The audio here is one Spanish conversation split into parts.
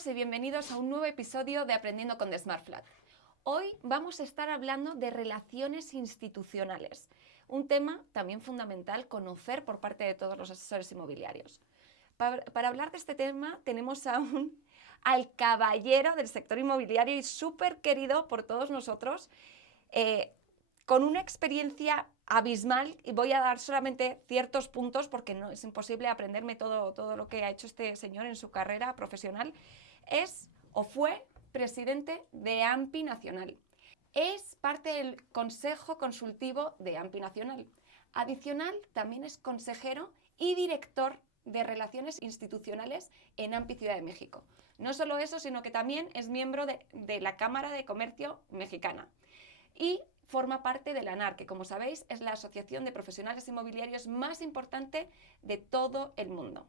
todos y bienvenidos a un nuevo episodio de Aprendiendo con The Smart Flat. Hoy vamos a estar hablando de relaciones institucionales, un tema también fundamental conocer por parte de todos los asesores inmobiliarios. Para hablar de este tema tenemos al caballero del sector inmobiliario y súper querido por todos nosotros, con una experiencia abismal, y voy a dar solamente ciertos puntos porque no es imposible aprenderme todo lo que ha hecho este señor en su carrera profesional. Es o fue presidente de AMPI Nacional. Es parte del Consejo Consultivo de AMPI Nacional. Adicional, también es consejero y director de Relaciones Institucionales en AMPI Ciudad de México. No solo eso, sino que también es miembro de la Cámara de Comercio Mexicana. Y forma parte de la ANAR, que como sabéis es la asociación de profesionales inmobiliarios más importante de todo el mundo.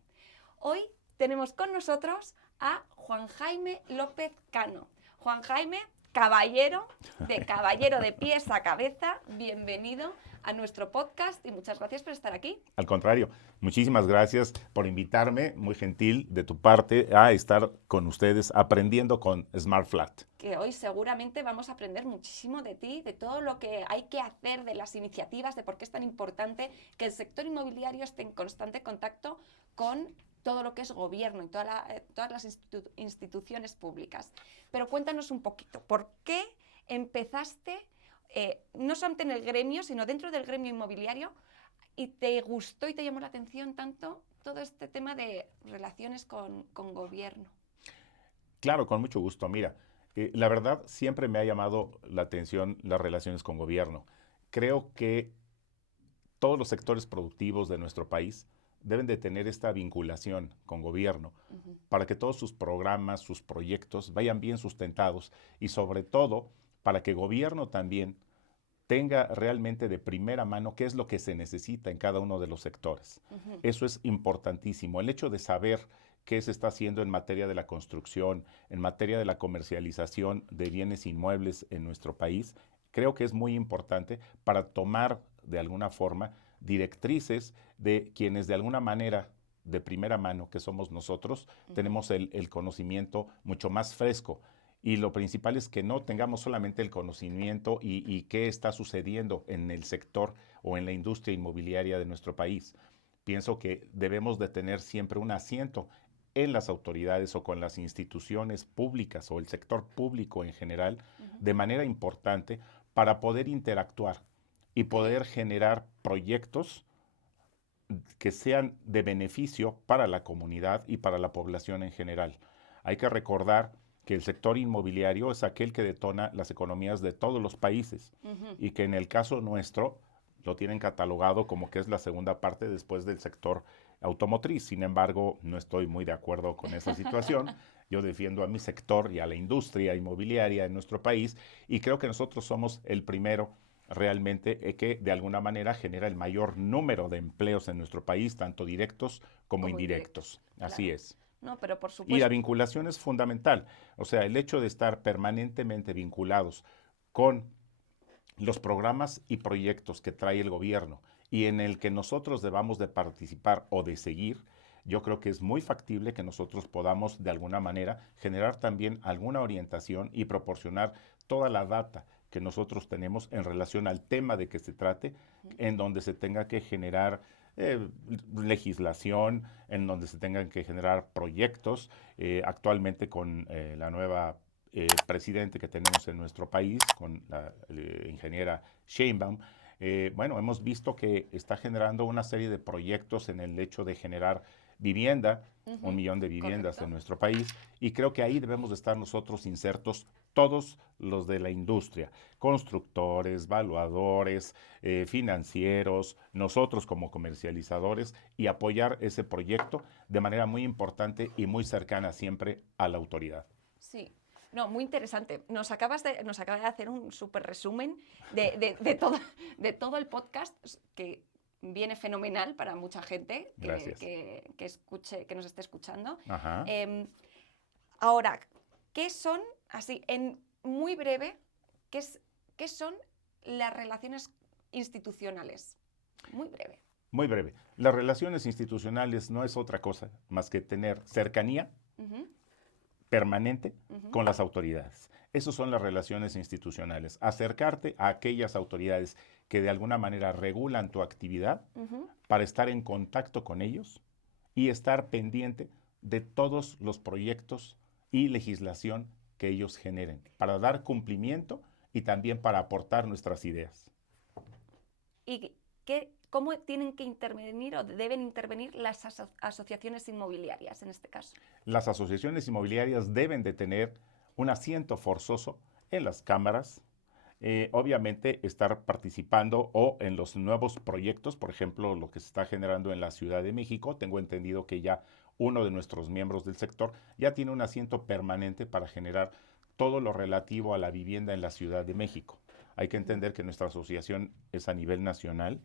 Hoy tenemos con nosotros a Juan Jaime López Cano. Juan Jaime, caballero de pies a cabeza, bienvenido a nuestro podcast y muchas gracias por estar aquí. Al contrario, muchísimas gracias por invitarme, muy gentil de tu parte, a estar con ustedes aprendiendo con Smart Flat. Que hoy seguramente vamos a aprender muchísimo de ti, de todo lo que hay que hacer, de las iniciativas, de por qué es tan importante que el sector inmobiliario esté en constante contacto con todo lo que es gobierno y todas las instituciones públicas. Pero cuéntanos un poquito, ¿por qué empezaste, no solamente en el gremio, sino dentro del gremio inmobiliario, y te gustó y te llamó la atención tanto todo este tema de relaciones con gobierno? Claro, con mucho gusto. Mira, la verdad siempre me ha llamado la atención las relaciones con gobierno. Creo que todos los sectores productivos de nuestro país deben de tener esta vinculación con gobierno para que todos sus programas, sus proyectos vayan bien sustentados y sobre todo para que gobierno también tenga realmente de primera mano qué es lo que se necesita en cada uno de los sectores. Eso es importantísimo. El hecho de saber qué se está haciendo en materia de la construcción, en materia de la comercialización de bienes inmuebles en nuestro país, creo que es muy importante para tomar de alguna forma directrices de quienes de alguna manera de primera mano, que somos nosotros, tenemos el conocimiento mucho más fresco. Y lo principal es que no tengamos solamente el conocimiento y qué está sucediendo en el sector o en la industria inmobiliaria de nuestro país. Pienso que debemos de tener siempre un asiento en las autoridades o con las instituciones públicas o el sector público en general, de manera importante para poder interactuar y poder generar proyectos que sean de beneficio para la comunidad y para la población en general. Hay que recordar que el sector inmobiliario es aquel que detona las economías de todos los países y que en el caso nuestro lo tienen catalogado como que es la segunda parte después del sector automotriz. Sin embargo, no estoy muy de acuerdo con esa situación. Yo defiendo a mi sector y a la industria inmobiliaria en nuestro país y creo que nosotros somos el primero realmente que de alguna manera genera el mayor número de empleos en nuestro país, tanto directos como indirectos. Así claro. es. No, pero por Y la supuesto. vinculación es fundamental. O sea, el hecho de estar permanentemente vinculados con los programas y proyectos que trae el gobierno y en el que nosotros debamos de participar o de seguir, yo creo que es muy factible que nosotros podamos de alguna manera generar también alguna orientación y proporcionar toda la data que nosotros tenemos en relación al tema de que se trate, en donde se tenga que generar legislación, en donde se tengan que generar proyectos. Actualmente con la nueva presidente que tenemos en nuestro país, con la ingeniera Sheinbaum, bueno, hemos visto que está generando una serie de proyectos en el hecho de generar vivienda, 1 millón de viviendas Correcto. en nuestro país, y creo que ahí debemos de estar nosotros insertos todos los de la industria, constructores, valuadores, financieros, nosotros como comercializadores, y apoyar ese proyecto de manera muy importante y muy cercana siempre a la autoridad. Sí. No, muy interesante. Nos acaba de hacer un súper resumen de todo el podcast, que viene fenomenal para mucha gente Gracias. que nos esté escuchando. Ajá. Ahora, ¿qué son, así, en muy breve, qué son las relaciones institucionales? Muy breve. Muy breve. Las relaciones institucionales no es otra cosa más que tener cercanía, permanente con las autoridades. Esas son las relaciones institucionales. Acercarte a aquellas autoridades que de alguna manera regulan tu actividad para estar en contacto con ellos y estar pendiente de todos los proyectos y legislación que ellos generen, para dar cumplimiento y también para aportar nuestras ideas. ¿Y cómo tienen que intervenir o deben intervenir las asociaciones inmobiliarias en este caso? Las asociaciones inmobiliarias deben de tener un asiento forzoso en las cámaras, obviamente estar participando o en los nuevos proyectos, por ejemplo, lo que se está generando en la Ciudad de México. Tengo entendido que ya uno de nuestros miembros del sector ya tiene un asiento permanente para generar todo lo relativo a la vivienda en la Ciudad de México. Hay que entender que nuestra asociación es a nivel nacional.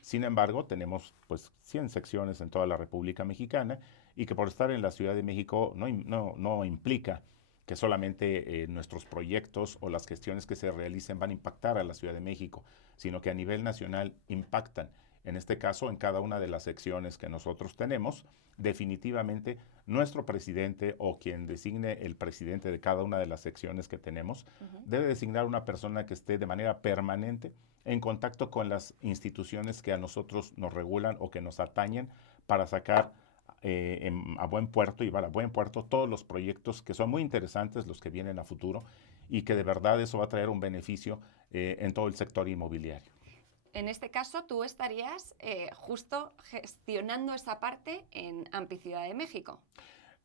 Sin embargo, tenemos pues 100 secciones en toda la República Mexicana y que por estar en la Ciudad de México no implica que solamente nuestros proyectos o las gestiones que se realicen van a impactar a la Ciudad de México, sino que a nivel nacional impactan. En este caso, en cada una de las secciones que nosotros tenemos, definitivamente nuestro presidente o quien designe el presidente de cada una de las secciones que tenemos, debe designar una persona que esté de manera permanente en contacto con las instituciones que a nosotros nos regulan o que nos atañen para sacar a buen puerto, llevar a buen puerto todos los proyectos que son muy interesantes, los que vienen a futuro, y que de verdad eso va a traer un beneficio en todo el sector inmobiliario. En este caso, tú estarías justo gestionando esa parte en AMPI Ciudad de México.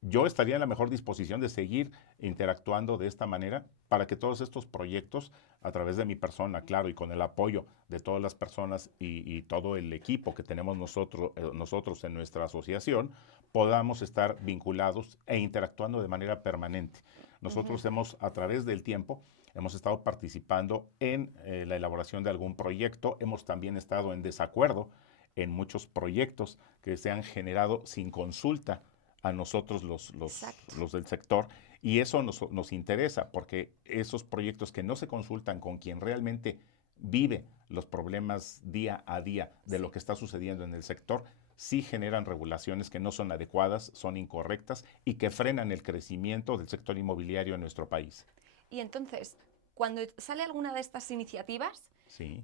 Yo estaría en la mejor disposición de seguir interactuando de esta manera para que todos estos proyectos, a través de mi persona, claro, y con el apoyo de todas las personas y todo el equipo que tenemos nosotros en nuestra asociación, podamos estar vinculados e interactuando de manera permanente. Nosotros hemos, a través del tiempo, hemos estado participando en la elaboración de algún proyecto, hemos también estado en desacuerdo en muchos proyectos que se han generado sin consulta a nosotros los del sector, y eso nos interesa porque esos proyectos que no se consultan con quien realmente vive los problemas día a día de lo que está sucediendo en el sector, sí generan regulaciones que no son adecuadas, son incorrectas y que frenan el crecimiento del sector inmobiliario en nuestro país. Y entonces, cuando sale alguna de estas iniciativas, Sí.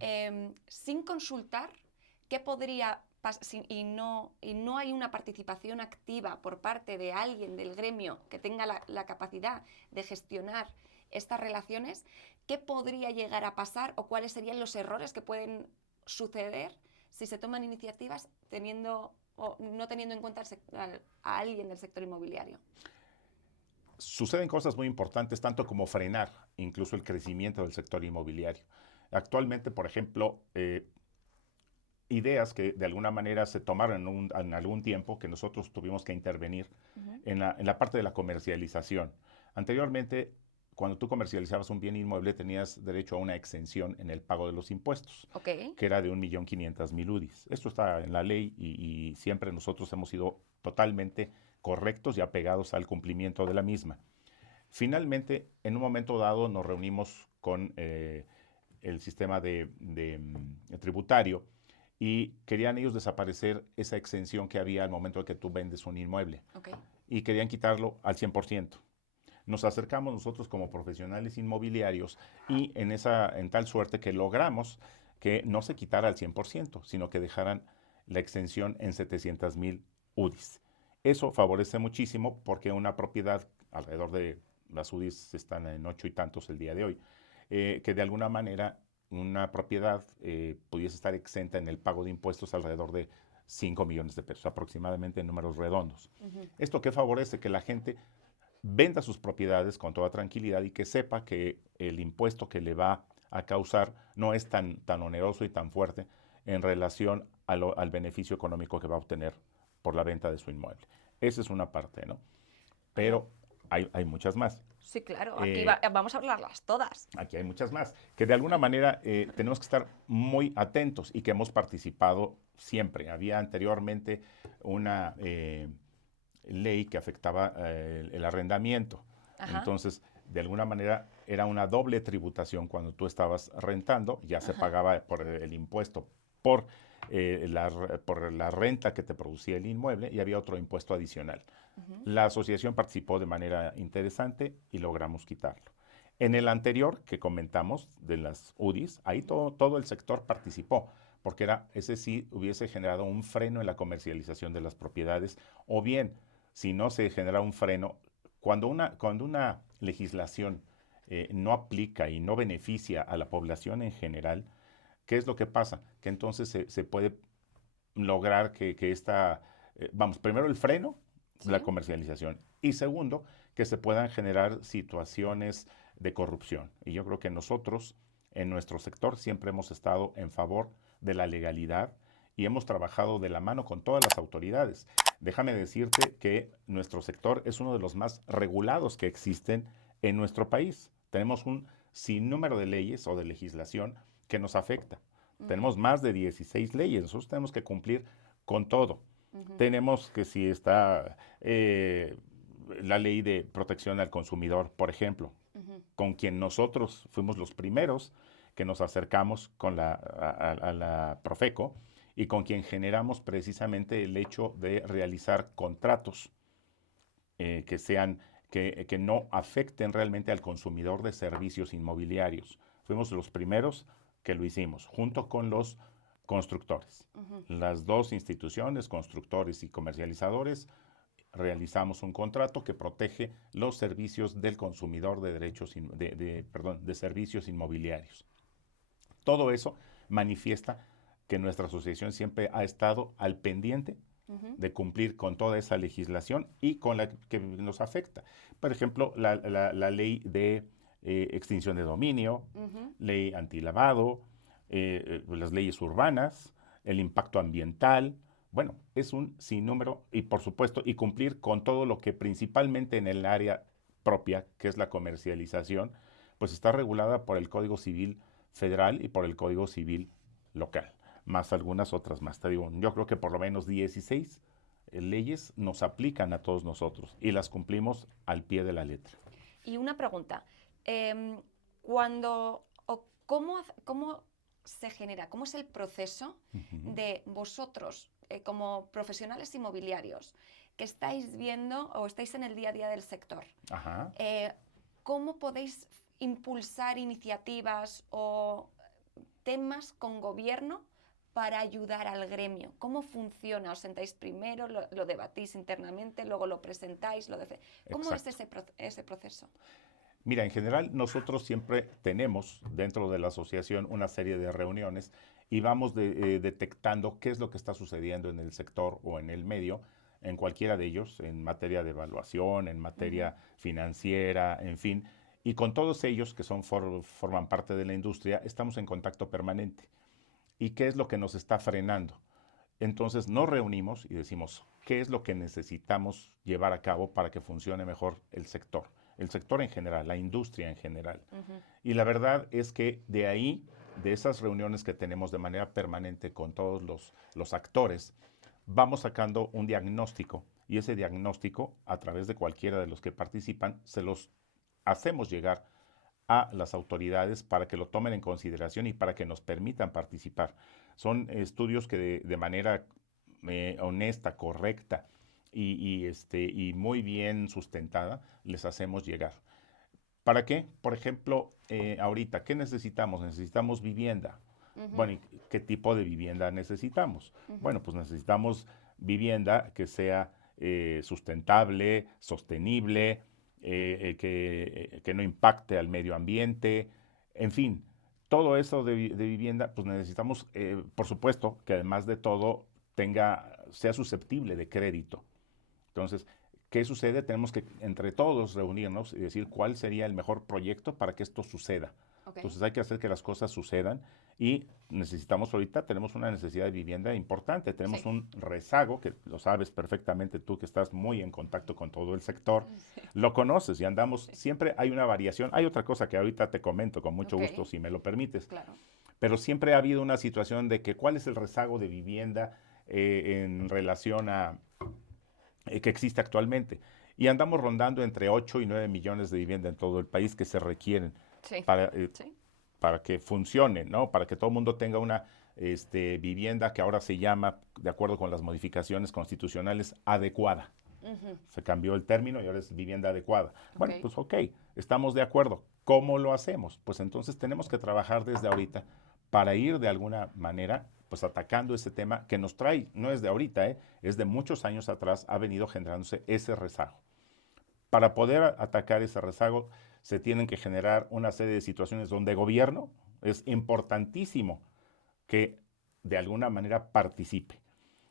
Sin consultar, ¿qué podría pasar? Y no hay una participación activa por parte de alguien del gremio que tenga la capacidad de gestionar estas relaciones, ¿qué podría llegar a pasar o cuáles serían los errores que pueden suceder si se toman iniciativas no teniendo en cuenta a alguien del sector inmobiliario? Suceden cosas muy importantes, tanto como frenar incluso el crecimiento del sector inmobiliario. Actualmente, por ejemplo, ideas que de alguna manera se tomaron en algún tiempo que nosotros tuvimos que intervenir en la parte de la comercialización. Anteriormente, cuando tú comercializabas un bien inmueble, tenías derecho a una exención en el pago de los impuestos, que era de 1.500.000 UDIs. Esto está en la ley y siempre nosotros hemos sido totalmente correctos y apegados al cumplimiento de la misma. Finalmente, en un momento dado, nos reunimos con el sistema tributario y querían ellos desaparecer esa exención que había al momento de que tú vendes un inmueble. Y querían quitarlo al 100%. Nos acercamos nosotros como profesionales inmobiliarios y en tal suerte que logramos que no se quitara al 100%, sino que dejaran la exención en 700.000 UDIs. Eso favorece muchísimo porque una propiedad, alrededor de las UDIs están en 8 y tantos el día de hoy, que de alguna manera una propiedad pudiese estar exenta en el pago de impuestos alrededor de 5 millones de pesos, aproximadamente en números redondos. ¿Esto qué favorece? Que la gente venda sus propiedades con toda tranquilidad y que sepa que el impuesto que le va a causar no es tan oneroso y tan fuerte en relación al beneficio económico que va a obtener por la venta de su inmueble. Esa es una parte, ¿no? Pero hay muchas más. Sí, claro, aquí vamos a hablarlas todas. Aquí hay muchas más, que de alguna manera tenemos que estar muy atentos y que hemos participado siempre. Había anteriormente una ley que afectaba el arrendamiento. Entonces, de alguna manera era una doble tributación cuando tú estabas rentando, ya se pagaba por el impuesto por por la renta que te producía el inmueble y había otro impuesto adicional. Ujú. La asociación participó de manera interesante y logramos quitarlo. En el anterior que comentamos de las UDIs, ahí todo el sector participó, porque ese sí hubiese generado un freno en la comercialización de las propiedades, o bien, si no se genera un freno, cuando una legislación no aplica y no beneficia a la población en general, ¿qué es lo que pasa? Que entonces se puede lograr que vamos, primero el freno de la Sí. comercialización y segundo, que se puedan generar situaciones de corrupción. Y yo creo que nosotros, en nuestro sector, siempre hemos estado en favor de la legalidad y hemos trabajado de la mano con todas las autoridades. Déjame decirte que nuestro sector es uno de los más regulados que existen en nuestro país. Tenemos un sinnúmero de leyes o de legislación que nos afecta. Ujú, Tenemos más de 16 leyes, nosotros tenemos que cumplir con todo. ujú, Tenemos que si está la ley de protección al consumidor, por ejemplo, ujú. con quien nosotros fuimos los primeros que nos acercamos a la Profeco y con quien generamos precisamente el hecho de realizar contratos que sean, que no afecten realmente al consumidor de servicios inmobiliarios. Fuimos los primeros que lo hicimos, junto con los constructores. Ujú. Las dos instituciones, constructores y comercializadores, realizamos un contrato que protege los servicios del consumidor de perdón, de servicios inmobiliarios. Todo eso manifiesta que nuestra asociación siempre ha estado al pendiente Ujú, de cumplir con toda esa legislación y con la que nos afecta. Por ejemplo, la ley de extinción de dominio, ujú. ley antilavado, las leyes urbanas, el impacto ambiental. Bueno, es un sinnúmero y por supuesto, y cumplir con todo lo que principalmente en el área propia, que es la comercialización, pues está regulada por el Código Civil Federal y por el Código Civil Local, más algunas otras más. Te digo, yo creo que por lo menos 16 leyes nos aplican a todos nosotros y las cumplimos al pie de la letra. Y una pregunta, em, cuando o cómo se genera, cómo es el proceso Ujú. de vosotros como profesionales inmobiliarios que estáis viendo o estáis en el día a día del sector? Ajá. eh, ¿Cómo podéis impulsar iniciativas o temas con gobierno para ayudar al gremio? ¿Cómo funciona? ¿Os sentáis primero, lo debatís internamente, luego lo presentáis? ¿Cómo es Exacto. ese proceso? Mira, en general nosotros siempre tenemos dentro de la asociación una serie de reuniones y vamos detectando qué es lo que está sucediendo en el sector o en el medio, en cualquiera de ellos, en materia de evaluación, en Ujú, materia financiera, en fin. Y con todos ellos que forman parte de la industria, estamos en contacto permanente. ¿Y qué es lo que nos está frenando? Entonces nos reunimos y decimos, ¿qué es lo que necesitamos llevar a cabo para que funcione mejor el sector? El sector en general, la industria en general. ujú, Y la verdad es que de ahí, de esas reuniones que tenemos de manera permanente con todos los actores, vamos sacando un diagnóstico y ese diagnóstico, a través de cualquiera de los que participan, se los hacemos llegar a las autoridades para que lo tomen en consideración y para que nos permitan participar. Son estudios que de manera honesta, correcta y muy bien sustentada les hacemos llegar. ¿Para qué? Por ejemplo, ahorita, ¿qué necesitamos? Necesitamos vivienda. ujú, Bueno, ¿y qué tipo de vivienda necesitamos? ujú. Bueno, pues necesitamos vivienda que sea sustentable, sostenible, que no impacte al medio ambiente, en fin, todo eso de vivienda, pues necesitamos, por supuesto, que además de todo sea susceptible de crédito. Entonces, ¿qué sucede? Tenemos que entre todos reunirnos y decir cuál sería el mejor proyecto para que esto suceda. Ok, Entonces hay que hacer que las cosas sucedan y necesitamos ahorita, tenemos una necesidad de vivienda importante, tenemos sí. un rezago, que lo sabes perfectamente tú que estás muy en contacto con todo el sector, Sí, lo conoces y andamos, sí. siempre hay una variación, hay otra cosa que ahorita te comento con mucho Ok, gusto si me lo permites, claro. pero siempre ha habido una situación de que cuál es el rezago de vivienda en relación a que existe actualmente. Y andamos rondando entre 8 y 9 millones de viviendas en todo el país que se requieren Sí, para, sí. para que funcione, ¿no? Para que todo el mundo tenga vivienda que ahora se llama, de acuerdo con las modificaciones constitucionales, adecuada. Se cambió el término y ahora es vivienda adecuada. Bueno, pues ok, estamos de acuerdo. ¿Cómo lo hacemos? Pues entonces tenemos que trabajar desde ahorita para ir de alguna manera pues atacando ese tema que nos trae, no es de ahorita, es de muchos años atrás, ha venido generándose ese rezago. Para poder atacar ese rezago se tienen que generar una serie de situaciones donde el gobierno es importantísimo que de alguna manera participe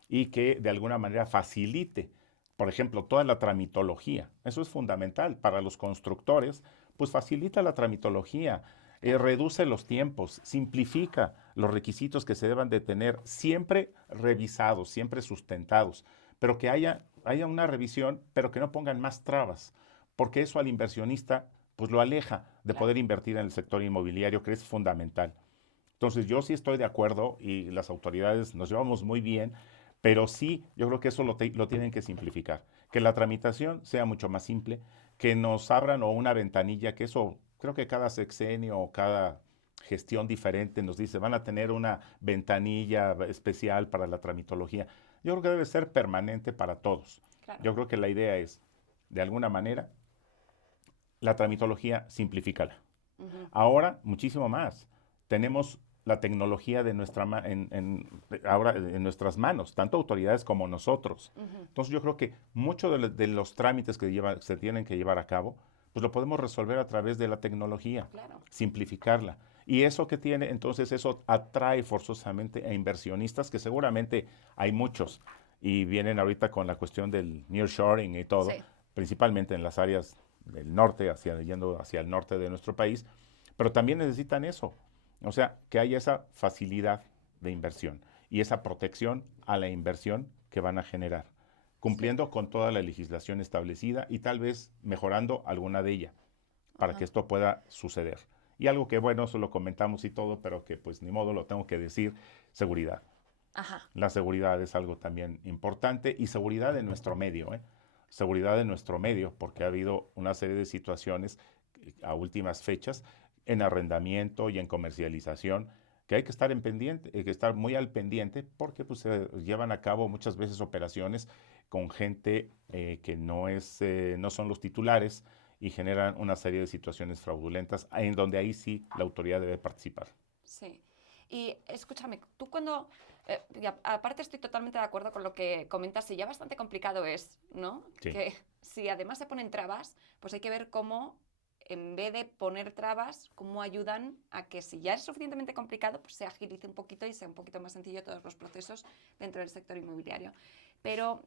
y que de alguna manera facilite, por ejemplo, toda la tramitología. Eso es fundamental para los constructores, pues facilita la tramitología, reduce los tiempos, simplifica los requisitos que se deban de tener, siempre revisados, siempre sustentados, pero que haya una revisión, pero que no pongan más trabas, porque eso al inversionista pues lo aleja de poder invertir en el sector inmobiliario, que es fundamental. Entonces yo sí estoy de acuerdo y las autoridades nos llevamos muy bien, pero sí yo creo que eso lo tienen que simplificar, que la tramitación sea mucho más simple, que nos abran o una ventanilla, que eso creo que cada sexenio o cada gestión diferente nos dice, van a tener una ventanilla especial para la tramitología. Yo creo que debe ser permanente para todos. Claro. Yo creo que la idea es, de alguna manera, la tramitología, simplifícala. Ahora, muchísimo más. Tenemos la tecnología de ahora en nuestras manos, tanto autoridades como nosotros. Entonces yo creo que muchos de los trámites que se tienen que llevar a cabo, pues lo podemos resolver a través de la tecnología, simplificarla. Y eso que tiene, entonces eso atrae forzosamente a inversionistas, que seguramente hay muchos, y vienen ahorita con la cuestión del nearshoring y todo, principalmente en las áreas del norte, yendo hacia el norte de nuestro país, pero también necesitan eso. O sea, que haya esa facilidad de inversión y esa protección a la inversión que van a generar, cumpliendo con toda la legislación establecida y tal vez mejorando alguna de ella para que esto pueda suceder. Y algo que, bueno, eso lo comentamos y todo, pero que pues ni modo lo tengo que decir, seguridad. La seguridad es algo también importante y seguridad de nuestro medio, seguridad de nuestro medio, porque ha habido una serie de situaciones a últimas fechas en arrendamiento y en comercialización, que hay que estar hay que estar muy al pendiente, porque pues, se llevan a cabo muchas veces operaciones con gente que no son los titulares y generan una serie de situaciones fraudulentas, en donde ahí sí la autoridad debe participar. Sí. Y escúchame, tú cuando... aparte estoy totalmente de acuerdo con lo que comentas, y ya bastante complicado es, ¿no? Sí. Que si además se ponen trabas, pues hay que ver cómo, en vez de poner trabas, cómo ayudan a que si ya es suficientemente complicado, pues se agilice un poquito y sea un poquito más sencillo todos los procesos dentro del sector inmobiliario. Pero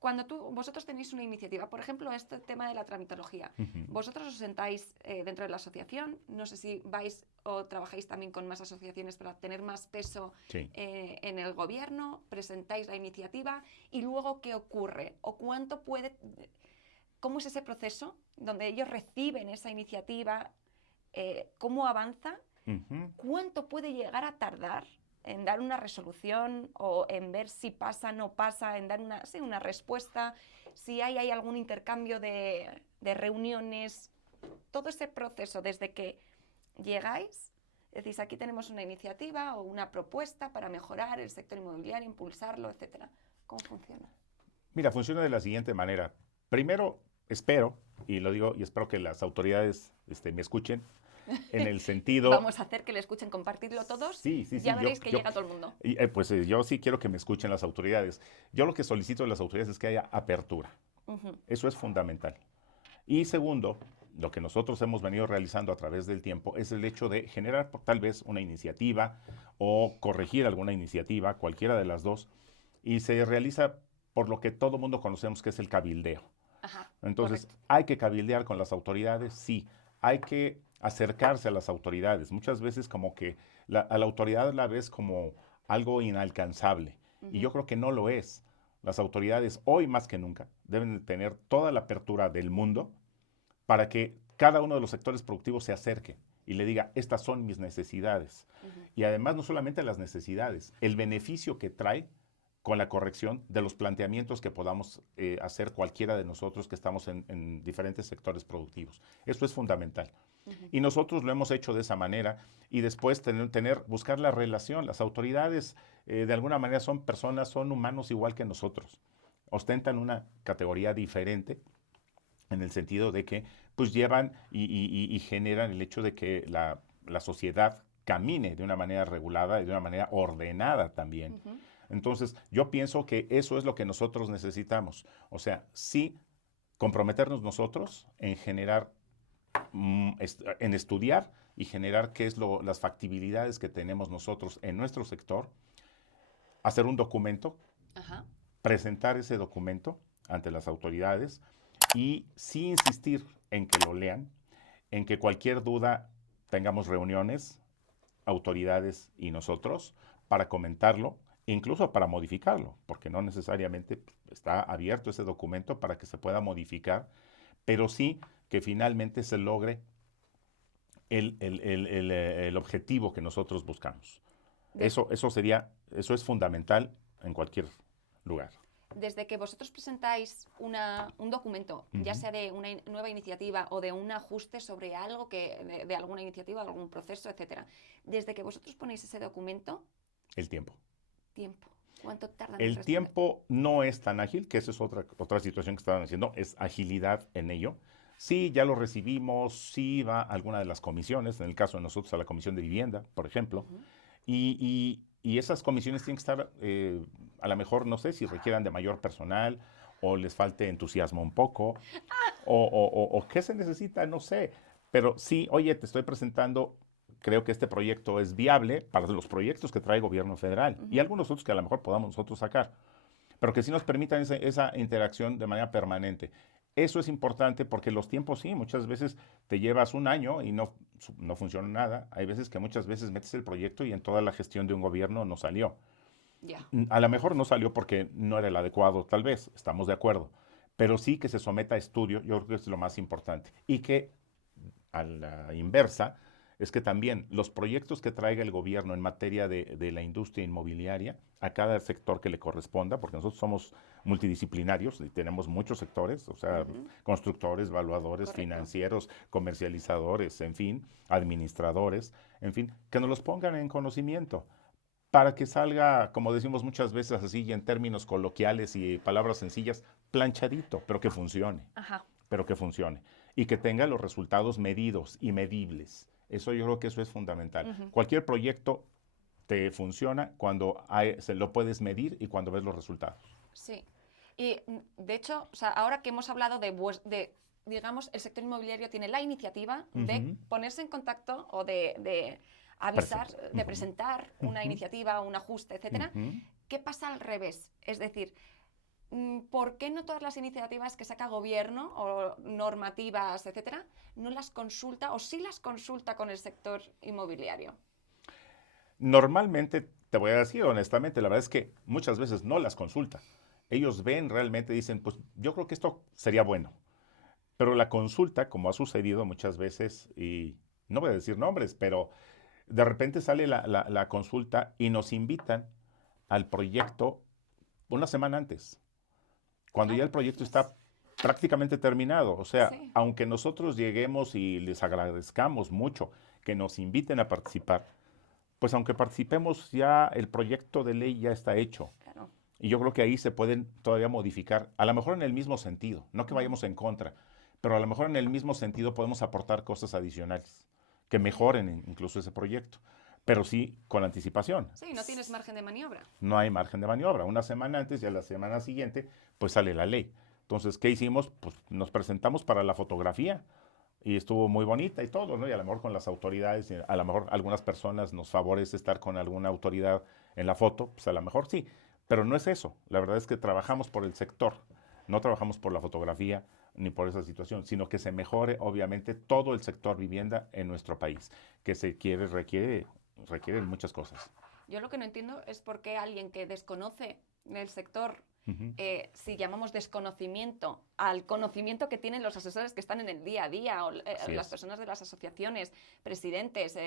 cuando vosotros tenéis una iniciativa, por ejemplo, este tema de la tramitología, vosotros os sentáis dentro de la asociación, no sé si vais o trabajáis también con más asociaciones para tener más peso en el gobierno, presentáis la iniciativa y luego ¿qué ocurre? ¿O cómo es ese proceso donde ellos reciben esa iniciativa? ¿Cómo avanza? ¿Cuánto puede llegar a tardar en dar una resolución o en ver si pasa, no pasa, en dar una respuesta, si hay algún intercambio de reuniones, todo ese proceso desde que llegáis, decís aquí tenemos una iniciativa o una propuesta para mejorar el sector inmobiliario, impulsarlo, etcétera? ¿Cómo funciona? Mira, funciona de la siguiente manera. Primero, espero, y lo digo, y espero que las autoridades me escuchen, en el sentido... Vamos a hacer que le escuchen, compartirlo todos. Sí. Ya veréis que llega a todo el mundo. Yo sí quiero que me escuchen las autoridades. Yo lo que solicito de las autoridades es que haya apertura. Eso es fundamental. Y segundo, lo que nosotros hemos venido realizando a través del tiempo es el hecho de generar tal vez una iniciativa o corregir alguna iniciativa, cualquiera de las dos, y se realiza por lo que todo mundo conocemos que es el cabildeo. Entonces, correcto. Hay que cabildear con las autoridades, sí. Hay que acercarse a las autoridades. Muchas veces como que a la autoridad la ves como algo inalcanzable. Y yo creo que no lo es. Las autoridades hoy más que nunca deben de tener toda la apertura del mundo para que cada uno de los sectores productivos se acerque y le diga, estas son mis necesidades. Y además no solamente las necesidades, el beneficio que trae con la corrección de los planteamientos que podamos hacer cualquiera de nosotros que estamos en diferentes sectores productivos. Eso es fundamental. Y nosotros lo hemos hecho de esa manera y después buscar la relación. Las autoridades de alguna manera son personas, son humanos igual que nosotros. Ostentan una categoría diferente en el sentido de que pues llevan y generan el hecho de que la sociedad camine de una manera regulada y de una manera ordenada también. Entonces, yo pienso que eso es lo que nosotros necesitamos. O sea, sí comprometernos nosotros en generar, en estudiar y generar qué es las factibilidades que tenemos nosotros en nuestro sector, hacer un documento, presentar ese documento ante las autoridades y sí insistir en que lo lean, en que cualquier duda tengamos reuniones, autoridades y nosotros, para comentarlo, incluso para modificarlo, porque no necesariamente está abierto ese documento para que se pueda modificar, pero sí que finalmente se logre el objetivo que nosotros buscamos. Eso es fundamental en cualquier lugar. Desde que vosotros presentáis un documento, ya sea de una nueva iniciativa o de un ajuste sobre algo de alguna iniciativa, algún proceso, etcétera, desde que vosotros ponéis ese documento... El tiempo. ¿Cuánto tarda en El responder? tiempo no es tan ágil, que esa es otra situación que estaban haciendo, es agilidad en ello. Sí, ya lo recibimos, sí va a alguna de las comisiones, en el caso de nosotros a la Comisión de Vivienda, por ejemplo, y esas comisiones tienen que estar, a lo mejor, no sé, si requieran de mayor personal o les falte entusiasmo un poco, o qué se necesita, no sé. Pero sí, oye, te estoy presentando, creo que este proyecto es viable para los proyectos que trae el gobierno federal y algunos otros que a lo mejor podamos nosotros sacar, pero que sí nos permitan esa interacción de manera permanente. Eso es importante porque los tiempos sí, muchas veces te llevas un año y no funciona nada. Hay veces que muchas veces metes el proyecto y en toda la gestión de un gobierno no salió. A lo mejor no salió porque no era el adecuado, tal vez, estamos de acuerdo, pero sí que se someta a estudio, yo creo que es lo más importante. Y que a la inversa, es que también los proyectos que traiga el gobierno en materia de la industria inmobiliaria, a cada sector que le corresponda, porque nosotros somos multidisciplinarios y tenemos muchos sectores, o sea, constructores, evaluadores, financieros, comercializadores, en fin, administradores, en fin, que nos los pongan en conocimiento para que salga, como decimos muchas veces así, y en términos coloquiales y palabras sencillas, planchadito, pero que funcione. Pero que funcione. Y que tenga los resultados medidos y medibles. Eso yo creo que eso es fundamental. Cualquier proyecto te funciona cuando se lo puedes medir y cuando ves los resultados. Sí. Y de hecho, o sea, ahora que hemos hablado digamos, el sector inmobiliario tiene la iniciativa de ponerse en contacto o de avisar, de presentar una iniciativa, un ajuste, etcétera. ¿Qué pasa al revés? Es decir, ¿por qué no todas las iniciativas que saca gobierno o normativas, etcétera, no las consulta o sí las consulta con el sector inmobiliario? Normalmente, te voy a decir honestamente, la verdad es que muchas veces no las consulta. Ellos ven realmente, dicen, pues yo creo que esto sería bueno. Pero la consulta, como ha sucedido muchas veces, y no voy a decir nombres, pero de repente sale la consulta y nos invitan al proyecto una semana antes, cuando ya el proyecto está prácticamente terminado. O sea, aunque nosotros lleguemos y les agradezcamos mucho que nos inviten a participar, pues aunque participemos ya el proyecto de ley ya está hecho. Y yo creo que ahí se pueden todavía modificar, a lo mejor en el mismo sentido, no que vayamos en contra, pero a lo mejor en el mismo sentido podemos aportar cosas adicionales que mejoren incluso ese proyecto, pero sí con anticipación. Sí, no tienes margen de maniobra. No hay margen de maniobra. Una semana antes y a la semana siguiente, pues sale la ley. Entonces, ¿qué hicimos? Pues nos presentamos para la fotografía y estuvo muy bonita y todo, ¿no? Y a lo mejor con las autoridades, a lo mejor algunas personas nos favorece estar con alguna autoridad en la foto, pues a lo mejor sí, pero no es eso. La verdad es que trabajamos por el sector, no trabajamos por la fotografía ni por esa situación, sino que se mejore obviamente todo el sector vivienda en nuestro país, que requieren muchas cosas. Yo lo que no entiendo es por qué alguien que desconoce el sector, si llamamos desconocimiento al conocimiento que tienen los asesores que están en el día a día o las personas de las asociaciones, presidentes,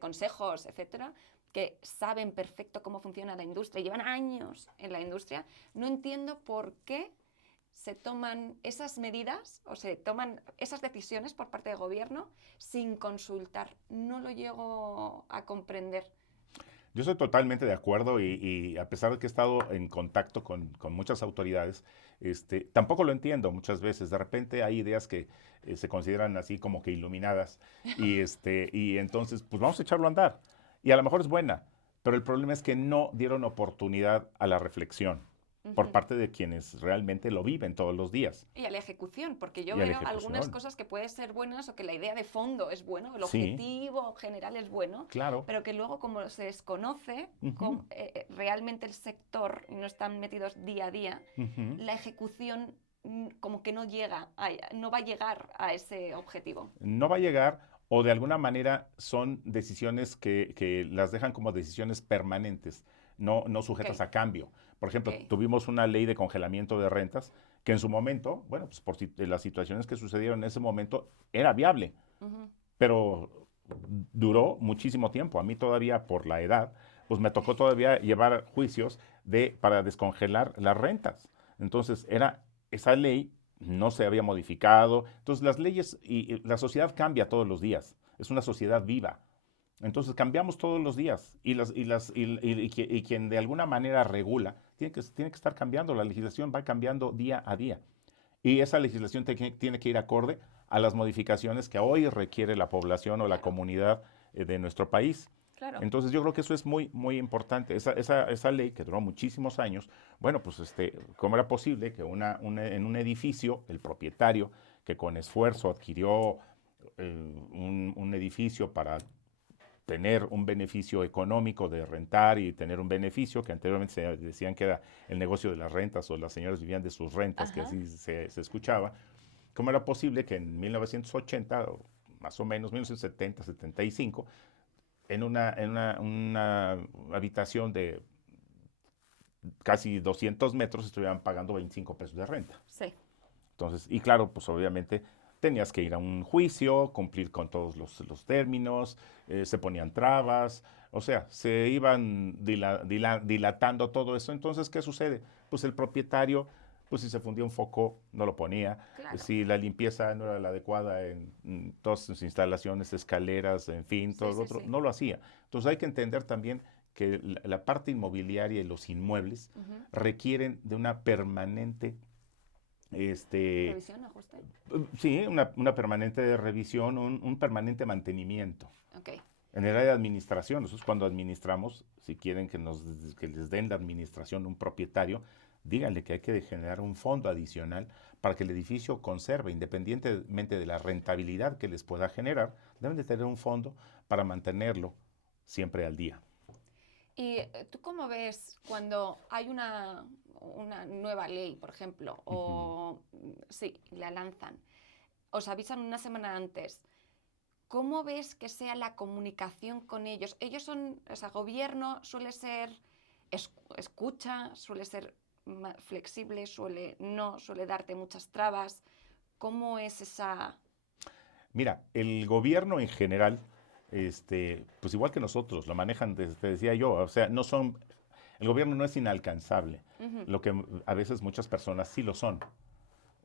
consejos, etcétera, que saben perfecto cómo funciona la industria, llevan años en la industria, no entiendo por qué se toman esas medidas o se toman esas decisiones por parte del gobierno sin consultar. No lo llego a comprender. Yo estoy totalmente de acuerdo y a pesar de que he estado en contacto con muchas autoridades, tampoco lo entiendo muchas veces. De repente hay ideas que se consideran así como que iluminadas y entonces pues vamos a echarlo a andar. Y a lo mejor es buena, pero el problema es que no dieron oportunidad a la reflexión por Ujú. parte de quienes realmente lo viven todos los días Y a la ejecución, porque yo y a la veo algunas ejecución. cosas que pueden ser buenas o que la idea de fondo es bueno, el Sí, objetivo general es bueno, claro. pero que luego como se desconoce Ujú, realmente el sector y no están metidos día a día, ujú. la ejecución como que no llega, no va a llegar a ese objetivo. No va a llegar o de alguna manera son decisiones que las dejan como decisiones permanentes, no Ok, sujetas a cambio. Por ok. ejemplo, tuvimos una ley de congelamiento de rentas que en su momento, bueno, pues por las situaciones que sucedieron en ese momento, era viable, Ujú. pero duró muchísimo tiempo. A mí todavía por la edad, pues me tocó todavía llevar juicios para descongelar las rentas. Entonces, esa ley no se había modificado. Entonces, las leyes y la sociedad cambia todos los días. Es una sociedad viva. Entonces, cambiamos todos los días y quien de alguna manera regula tiene que estar cambiando. La legislación va cambiando día a día. Y esa legislación tiene que ir acorde a las modificaciones que hoy requiere la población o la Claro, comunidad de nuestro país. claro. Entonces yo creo que eso es muy, muy importante. Esa ley que duró muchísimos años, bueno, pues ¿cómo era posible que en un edificio el propietario que con esfuerzo adquirió un edificio para tener un beneficio económico de rentar y tener un beneficio que anteriormente se decían que era el negocio de las rentas o las señoras vivían de sus rentas, que Ajá. así se escuchaba? ¿Cómo era posible que en 1980, o más o menos 1970, 75, en una habitación de casi 200 metros estuvieran pagando 25 pesos de renta? Sí, Entonces, y claro, pues obviamente tenías que ir a un juicio, cumplir con todos los términos, se ponían trabas, o sea, se iban dilatando todo eso. Entonces, ¿qué sucede? Pues el propietario, pues si se fundía un foco, no lo ponía. claro. Si la limpieza no era la adecuada en todas sus instalaciones, escaleras, en fin, todo Sí, lo sí, otro, sí. no lo hacía. Entonces hay que entender también que la parte inmobiliaria y los inmuebles Ujú. requieren de una permanente este, Revisión, ajuste. sí, una permanente revisión, un permanente mantenimiento. Ok, En el área de administración, nosotros cuando administramos, si quieren que les den la administración a un propietario, díganle que hay que generar un fondo adicional para que el edificio conserve, independientemente de la rentabilidad que les pueda generar, deben de tener un fondo para mantenerlo siempre al día. ¿y tú cómo ves cuando hay una nueva ley, por ejemplo, Ujú. o sí, la lanzan, os avisan una semana antes? ¿Cómo ves que sea la comunicación con ellos? Ellos son, o sea, gobierno suele ser escucha, suele ser flexible, suele darte muchas trabas. ¿Cómo es esa? Mira, el gobierno en general, pues igual que nosotros, lo manejan, te decía yo, o sea, el gobierno no es inalcanzable, Ujú. lo que a veces muchas personas sí lo son,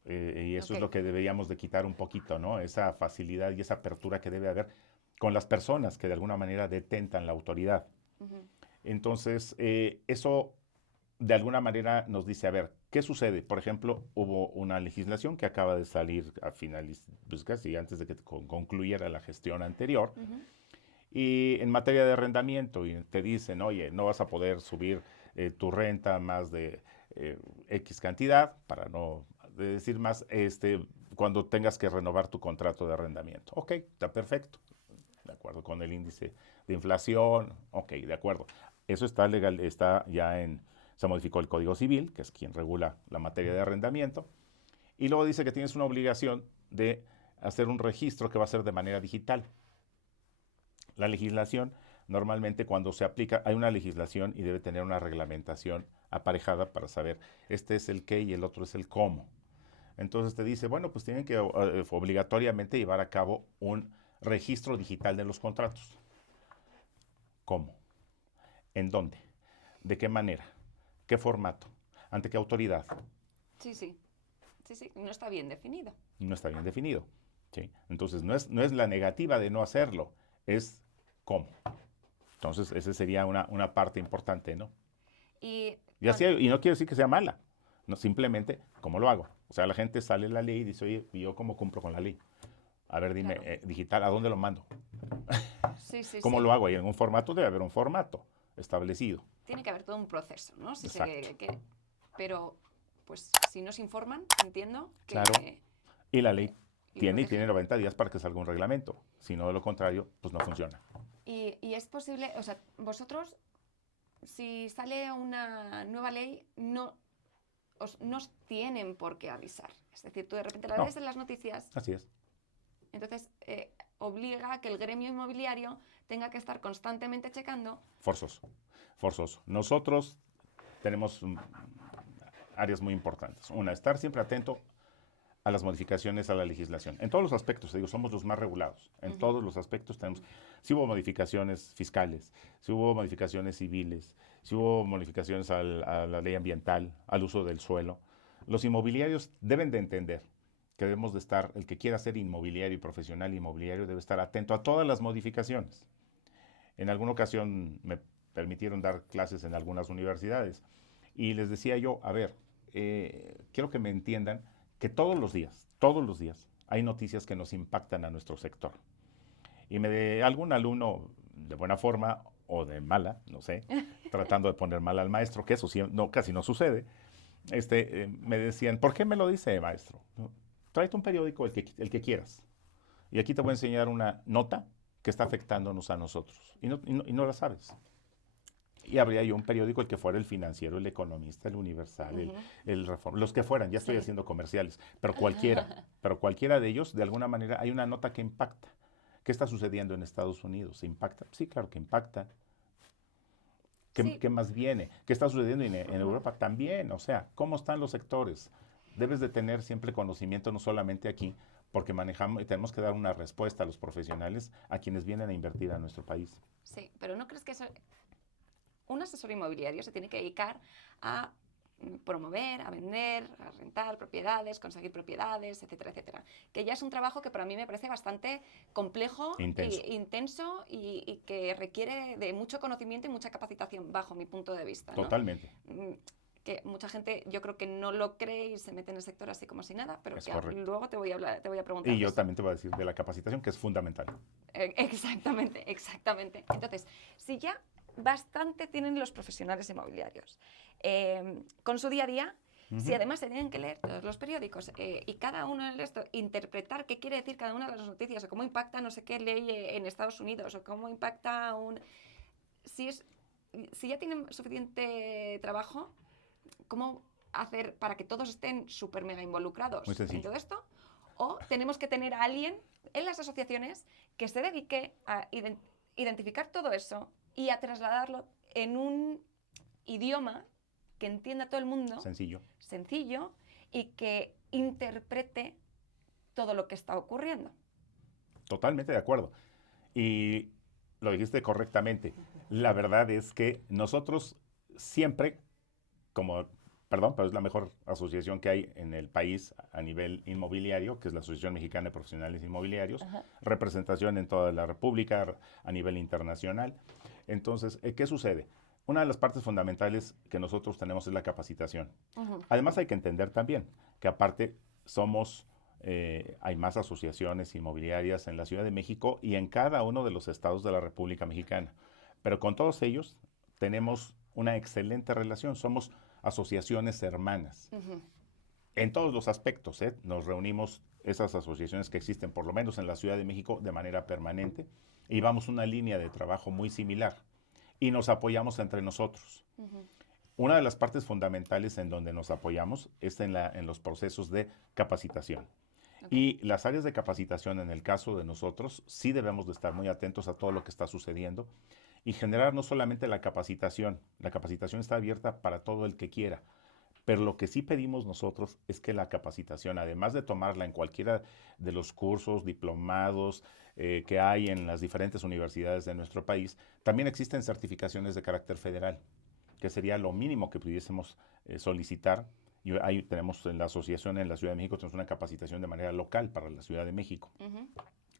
y eso Ok. es lo que deberíamos de quitar un poquito, ¿no? Esa facilidad y esa apertura que debe haber con las personas que de alguna manera detentan la autoridad. Ujú. Entonces, eso de alguna manera nos dice, a ver, ¿qué sucede? Por ejemplo, hubo una legislación que acaba de salir a finales, pues casi antes de que concluyera la gestión anterior, Ujú. y en materia de arrendamiento, y te dicen, oye, no vas a poder subir tu renta más de X cantidad, para no decir más, cuando tengas que renovar tu contrato de arrendamiento. Ok, está perfecto, de acuerdo con el índice de inflación, ok, de acuerdo. Eso está legal, se modificó el Código Civil, que es quien regula la materia de arrendamiento, y luego dice que tienes una obligación de hacer un registro que va a ser de manera digital. La legislación, normalmente cuando se aplica, hay una legislación y debe tener una reglamentación aparejada para saber, este es el qué y el otro es el cómo. Entonces te dice, bueno, pues tienen que obligatoriamente llevar a cabo un registro digital de los contratos. ¿Cómo? ¿En dónde? ¿De qué manera? ¿Qué formato? ¿Ante qué autoridad? Sí, sí. Sí, sí, no está bien definido. No está bien definido. ¿Sí? Entonces, no es la negativa de no hacerlo, es cómo. Entonces, esa sería una parte importante, ¿no? Y Y, así, y no quiero decir que sea mala, no, simplemente, ¿cómo lo hago? O sea, la gente sale la ley y dice, oye, ¿y yo cómo cumplo con la ley? A ver, dime, claro. digital, ¿a dónde lo mando? Sí, sí, ¿Cómo sí. lo hago? Y en un formato debe haber un formato establecido. Tiene que haber todo un proceso, ¿no? Si Exacto. pero, pues, si no se informan, entiendo Claro. Y la ley y lo tiene dejan. 90 días para que salga un reglamento. Si no, de lo contrario, pues no funciona. Y es posible, o sea, vosotros, si sale una nueva ley, no os tienen por qué avisar. Es decir, tú de repente la No, ves en las noticias, así es. entonces obliga a que el gremio inmobiliario tenga que estar constantemente checando. Forzoso. Forzoso. Nosotros tenemos áreas muy importantes. Una, estar siempre atento a las modificaciones a la legislación. En todos los aspectos, te digo, somos los más regulados. En todos los aspectos tenemos, si hubo modificaciones fiscales, si hubo modificaciones civiles, si hubo modificaciones a la ley ambiental, al uso del suelo. Los inmobiliarios deben de entender que debemos de estar, el que quiera ser inmobiliario y profesional inmobiliario debe estar atento a todas las modificaciones. En alguna ocasión me permitieron dar clases en algunas universidades y les decía yo, a ver, quiero que me entiendan que todos los días, hay noticias que nos impactan a nuestro sector. Y algún alumno, de buena forma o de mala, no sé, tratando de poner mal al maestro, que eso sí, no, casi no sucede, me decían, ¿por qué me lo dice, maestro? Tráete un periódico, el que quieras. Y aquí te voy a enseñar una nota que está afectándonos a nosotros. Y no la sabes. Y habría yo un periódico, el que fuera el Financiero, el Economista, el Universal, el Reforma, los que fueran, ya estoy Sí. haciendo comerciales, pero cualquiera de ellos, de alguna manera, hay una nota que impacta. ¿Qué está sucediendo en Estados Unidos? ¿Impacta? Sí, claro que impacta. ¿Qué, Sí. qué más viene? ¿Qué está sucediendo en Europa? También, o sea, ¿cómo están los sectores? Debes de tener siempre conocimiento, no solamente aquí, porque manejamos y tenemos que dar una respuesta a los profesionales, a quienes vienen a invertir a nuestro país. Sí, pero ¿no crees que un asesor inmobiliario se tiene que dedicar a promover, a vender, a rentar propiedades, conseguir propiedades, etcétera, etcétera? Que ya es un trabajo que para mí me parece bastante complejo Intenso. e intenso y que requiere de mucho conocimiento y mucha capacitación, bajo mi punto de vista, ¿no? Totalmente. Que mucha gente yo creo que no lo cree y se mete en el sector así como si nada, pero Es que correcto. luego te voy a preguntar Y de yo eso. también te voy a decir de la capacitación, que es fundamental. Exactamente, exactamente. Entonces, si ya bastante tienen los profesionales inmobiliarios con su día a día, si además se tienen que leer todos los periódicos y cada uno de esto, interpretar qué quiere decir cada una de las noticias o cómo impacta no sé qué ley en Estados Unidos o cómo impacta Si, es, si ya tienen suficiente trabajo, ¿cómo hacer para que todos estén súper mega Muy involucrados en sencillo. todo esto? ¿O tenemos que tener a alguien en las asociaciones que se dedique a identificar todo eso y a trasladarlo en un idioma que entienda todo el mundo, Sencillo. sencillo, y que interprete todo lo que está ocurriendo? Totalmente de acuerdo. Y lo dijiste correctamente. La verdad es que nosotros siempre, como, perdón, pero es la mejor asociación que hay en el país a nivel inmobiliario, que es la Asociación Mexicana de Profesionales Inmobiliarios, Ajá. representación en toda la República a nivel internacional. Entonces, ¿qué sucede? Una de las partes fundamentales que nosotros tenemos es la capacitación. Uh-huh. Además, hay que entender también que aparte hay más asociaciones inmobiliarias en la Ciudad de México y en cada uno de los estados de la República Mexicana. Pero con todos ellos tenemos una excelente relación. Somos asociaciones hermanas. Uh-huh. En todos los aspectos, nos reunimos esas asociaciones que existen, por lo menos en la Ciudad de México, de manera permanente, y vamos una línea de trabajo muy similar y nos apoyamos entre nosotros. Uh-huh. Una de las partes fundamentales en donde nos apoyamos es en los procesos de capacitación. Okay. Y las áreas de capacitación, en el caso de nosotros, sí debemos de estar muy atentos a todo lo que está sucediendo y generar no solamente la capacitación está abierta para todo el que quiera, Pero lo que sí pedimos nosotros es que la capacitación, además de tomarla en cualquiera de los cursos, diplomados que hay en las diferentes universidades de nuestro país, también existen certificaciones de carácter federal, que sería lo mínimo que pudiésemos solicitar. Y ahí tenemos en la asociación en la Ciudad de México, tenemos una capacitación de manera local para la Ciudad de México,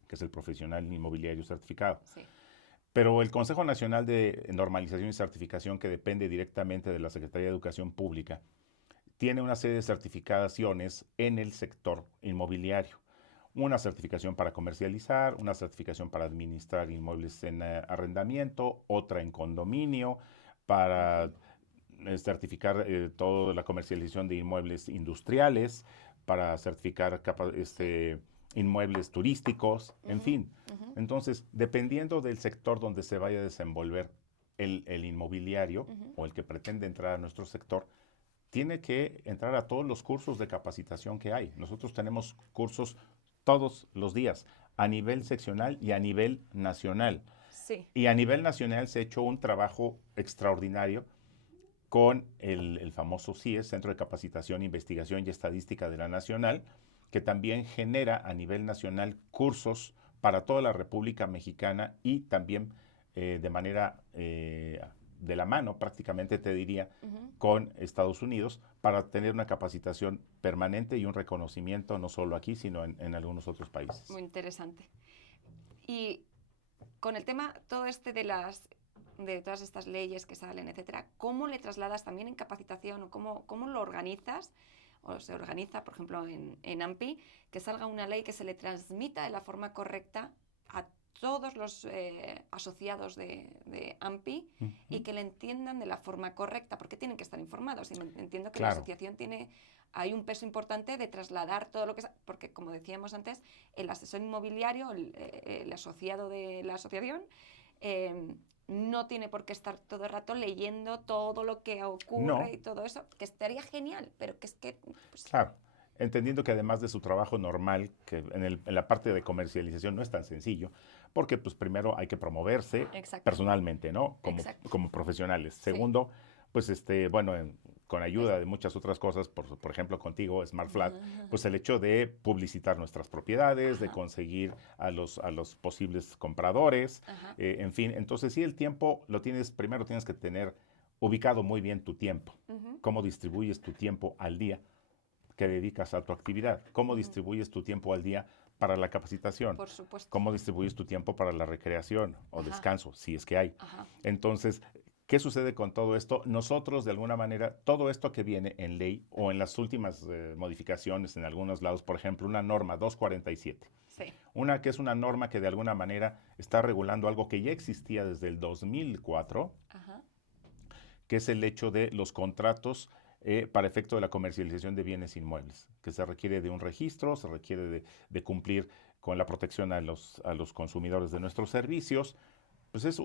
que es el profesional inmobiliario certificado. Sí. Pero el Consejo Nacional de Normalización y Certificación, que depende directamente de la Secretaría de Educación Pública, tiene una serie de certificaciones en el sector inmobiliario. Una certificación para comercializar, una certificación para administrar inmuebles en arrendamiento, otra en condominio, para certificar toda la comercialización de inmuebles industriales, para certificar inmuebles turísticos, en fin. Entonces, dependiendo del sector donde se vaya a desenvolver el inmobiliario o el que pretende entrar a nuestro sector, tiene que entrar a todos los cursos de capacitación que hay. Nosotros tenemos cursos todos los días, a nivel seccional y a nivel nacional. Sí. Y a nivel nacional se ha hecho un trabajo extraordinario con el famoso CIES, Centro de Capacitación, Investigación y Estadística de la Nacional, que también genera a nivel nacional cursos para toda la República Mexicana y también de manera de la mano, prácticamente te diría, con Estados Unidos para tener una capacitación permanente y un reconocimiento no solo aquí, sino en algunos otros países. Muy interesante. Y con el tema todo de todas estas leyes que salen, etcétera, ¿cómo le trasladas también en capacitación o cómo lo organizas? O se organiza, por ejemplo, en AMPI, que salga una ley que se le transmita de la forma correcta a todos los asociados de AMPI y que le entiendan de la forma correcta, porque tienen que estar informados. Y entiendo que Claro. la asociación hay un peso importante de trasladar todo lo que... Porque, como decíamos antes, el asesor inmobiliario, el asociado de la asociación, no tiene por qué estar todo el rato leyendo todo lo que ocurre No. y todo eso, que estaría genial, pero que es que... Pues, claro, entendiendo que además de su trabajo normal, que en la parte de comercialización no es tan sencillo, porque pues primero hay que promoverse Exacto. personalmente, ¿no? Exacto. Como profesionales. Sí. Segundo, pues bueno, con ayuda de muchas otras cosas, por ejemplo contigo, SmartFlat, pues el hecho de publicitar nuestras propiedades, de conseguir a los posibles compradores, en fin. Entonces sí, el tiempo primero tienes que tener ubicado muy bien tu tiempo, cómo distribuyes tu tiempo al día que dedicas a tu actividad, cómo distribuyes tu tiempo al día para la capacitación, por supuesto. cómo distribuyes tu tiempo para la recreación o descanso, si es que hay. Ajá. Entonces, ¿qué sucede con todo esto? Nosotros, de alguna manera, todo esto que viene en ley o en las últimas modificaciones en algunos lados, por ejemplo, una norma 247, Sí. una que es una norma que de alguna manera está regulando algo que ya existía desde el 2004, que es el hecho de los contratos para efecto de la comercialización de bienes inmuebles, que se requiere de un registro, se requiere de cumplir con la protección a los consumidores de nuestros servicios. Pues es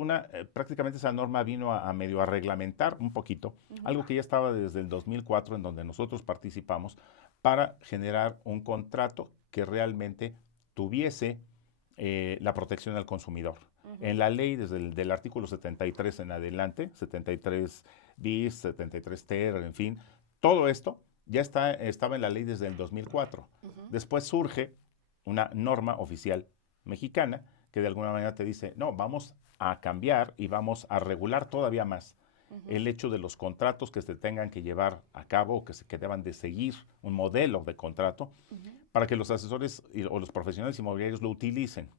prácticamente esa norma vino a medio a reglamentar un poquito, algo que ya estaba desde el 2004, en donde nosotros participamos, para generar un contrato que realmente tuviese la protección al consumidor. En la ley, desde el artículo 73 en adelante, 73 bis, 73 ter, en fin, todo esto ya estaba en la ley desde el 2004. Después surge una norma oficial mexicana que de alguna manera te dice, no, vamos a cambiar y vamos a regular todavía más el hecho de los contratos que se tengan que llevar a cabo o que deban de seguir un modelo de contrato para que los asesores o los profesionales inmobiliarios lo utilicen.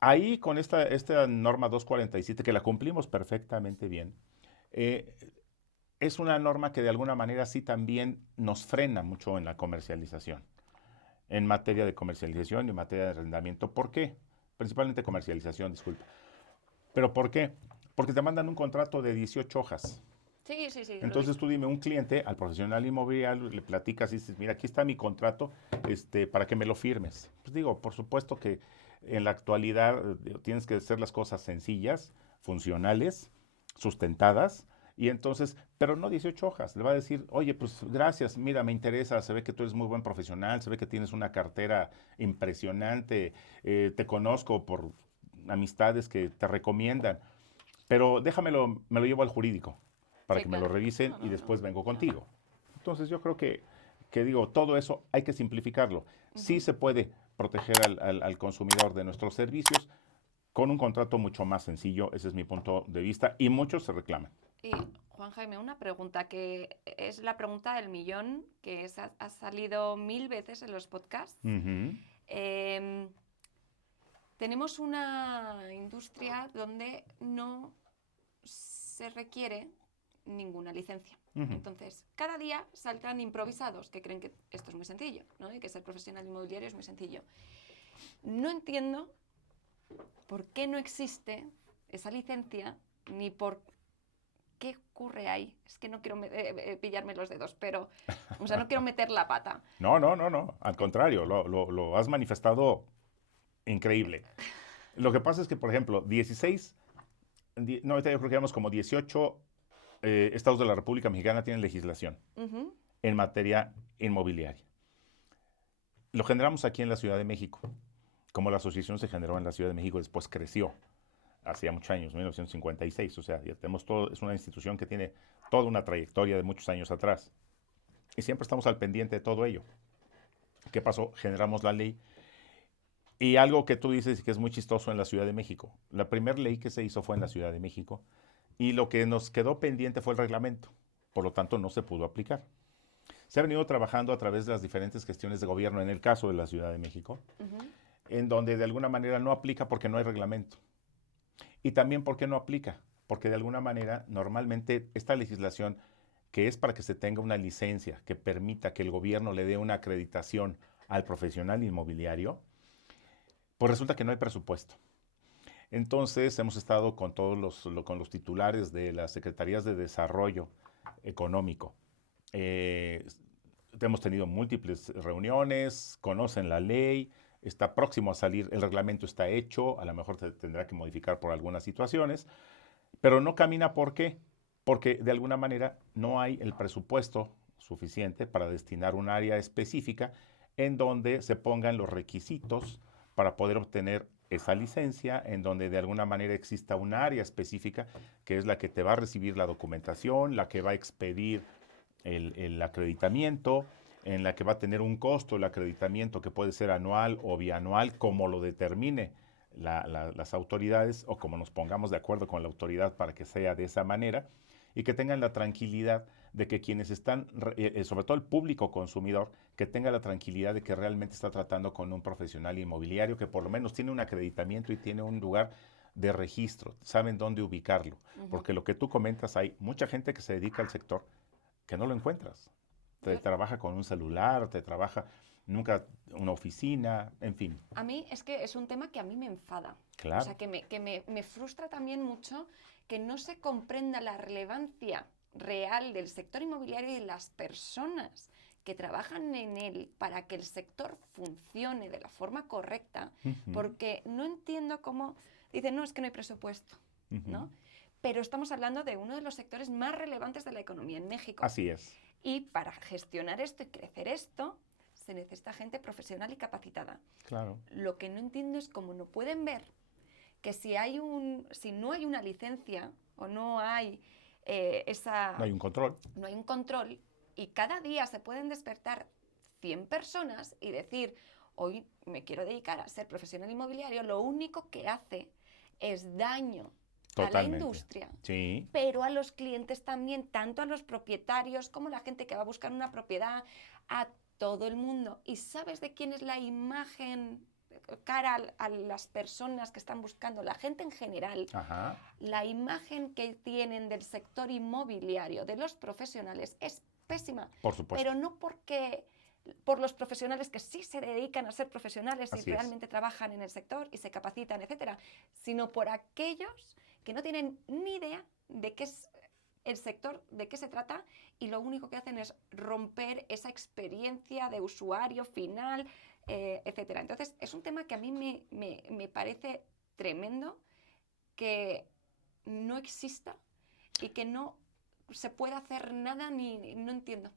Ahí con esta norma 247, que la cumplimos perfectamente bien, es una norma que de alguna manera sí también nos frena mucho en la comercialización, en materia de comercialización y en materia de arrendamiento. ¿Por qué? Principalmente comercialización, disculpa. ¿Pero por qué? Porque te mandan un contrato de 18 hojas. Sí. Entonces tú dime, un cliente al profesional inmobiliario le platicas y dices, mira, aquí está mi contrato para que me lo firmes. Pues digo, por supuesto que en la actualidad tienes que hacer las cosas sencillas, funcionales, sustentadas, y entonces, pero no 18 hojas. Le va a decir, oye, pues gracias, mira, me interesa, se ve que tú eres muy buen profesional, se ve que tienes una cartera impresionante, te conozco por amistades que te recomiendan, pero déjamelo, me lo llevo al jurídico para que me lo revisen y después vengo contigo. Entonces yo creo que digo, todo eso hay que simplificarlo. Sí se puede proteger al consumidor de nuestros servicios con un contrato mucho más sencillo, ese es mi punto de vista, y muchos se reclaman. Y Juan Jaime, una pregunta que es la pregunta del millón, que ha salido 1000 veces en los podcasts. Ujú. Em, Tenemos una industria donde no se requiere ninguna licencia. Ujú. Entonces, cada día saltan improvisados que creen que esto es muy sencillo, ¿no? Y que ser profesional inmobiliario es muy sencillo. No entiendo por qué no existe esa licencia ni por qué ocurre ahí. Es que no quiero pillarme los dedos, pero, o sea, no quiero meter la pata. No, no, no, no, al contrario, lo has manifestado increíble. Lo que pasa es que, por ejemplo, 16, no, ahorita yo creo que vamos como 18 estados de la República Mexicana tienen legislación Ujú. en materia inmobiliaria. Lo generamos aquí en la Ciudad de México. Como la asociación se generó en la Ciudad de México, después creció, hacía muchos años, 1956, o sea, ya tenemos todo, es una institución que tiene toda una trayectoria de muchos años atrás. Y siempre estamos al pendiente de todo ello. ¿Qué pasó? Generamos la ley. Y algo que tú dices que es muy chistoso en la Ciudad de México. La primera ley que se hizo fue en la Ciudad de México y lo que nos quedó pendiente fue el reglamento. Por lo tanto, no se pudo aplicar. Se ha venido trabajando a través de las diferentes gestiones de gobierno, en el caso de la Ciudad de México, Uh-huh. en donde de alguna manera no aplica porque no hay reglamento. Y también porque no aplica, porque de alguna manera normalmente esta legislación que es para que se tenga una licencia que permita que el gobierno le dé una acreditación al profesional inmobiliario, pues resulta que no hay presupuesto. Entonces hemos estado con con los titulares de las Secretarías de Desarrollo Económico. Hemos tenido múltiples reuniones, conocen la ley, está próximo a salir, el reglamento está hecho, a lo mejor se tendrá que modificar por algunas situaciones, pero no camina. ¿Por qué? Porque de alguna manera no hay el presupuesto suficiente para destinar un área específica en donde se pongan los requisitos para poder obtener esa licencia, en donde de alguna manera exista un área específica que es la que te va a recibir la documentación, la que va a expedir el acreditamiento, en la que va a tener un costo el acreditamiento que puede ser anual o bianual, como lo determine las autoridades o como nos pongamos de acuerdo con la autoridad para que sea de esa manera y que tengan la tranquilidad de que quienes están, sobre todo el público consumidor, que tenga la tranquilidad de que realmente está tratando con un profesional inmobiliario que por lo menos tiene un acreditamiento y tiene un lugar de registro, saben dónde ubicarlo, porque lo que tú comentas, hay mucha gente que se dedica al sector que no lo encuentras. Te trabaja con un celular, te trabaja nunca una oficina, en fin. A mí es que es un tema que a mí me enfada. Claro. O sea, que me frustra también mucho que no se comprenda la relevancia real del sector inmobiliario y de las personas que trabajan en él para que el sector funcione de la forma correcta, porque no entiendo cómo dicen, no, es que no hay presupuesto, ¿no? Pero estamos hablando de uno de los sectores más relevantes de la economía en México. Así es. Y para gestionar esto y crecer esto, se necesita gente profesional y capacitada. Claro. Lo que no entiendo es cómo no pueden ver que si no hay una licencia o no hay No hay un control. no hay un control y cada día se pueden despertar 100 personas y decir, hoy me quiero dedicar a ser profesional inmobiliario, lo único que hace es daño Totalmente. a la industria, sí, pero a los clientes también, tanto a los propietarios como a la gente que va a buscar una propiedad, a todo el mundo. ¿Y sabes de quién es la imagen cara a las personas que están buscando, la gente en general? Ajá. La imagen que tienen del sector inmobiliario, de los profesionales, es pésima. Por supuesto. Pero no por los profesionales que sí se dedican a ser profesionales y realmente trabajan en el sector y se capacitan, etcétera, sino por aquellos que no tienen ni idea de qué es el sector, de qué se trata, y lo único que hacen es romper esa experiencia de usuario final, etcétera. Entonces, es un tema que a mí me parece tremendo que no exista y que no se pueda hacer nada, no entiendo.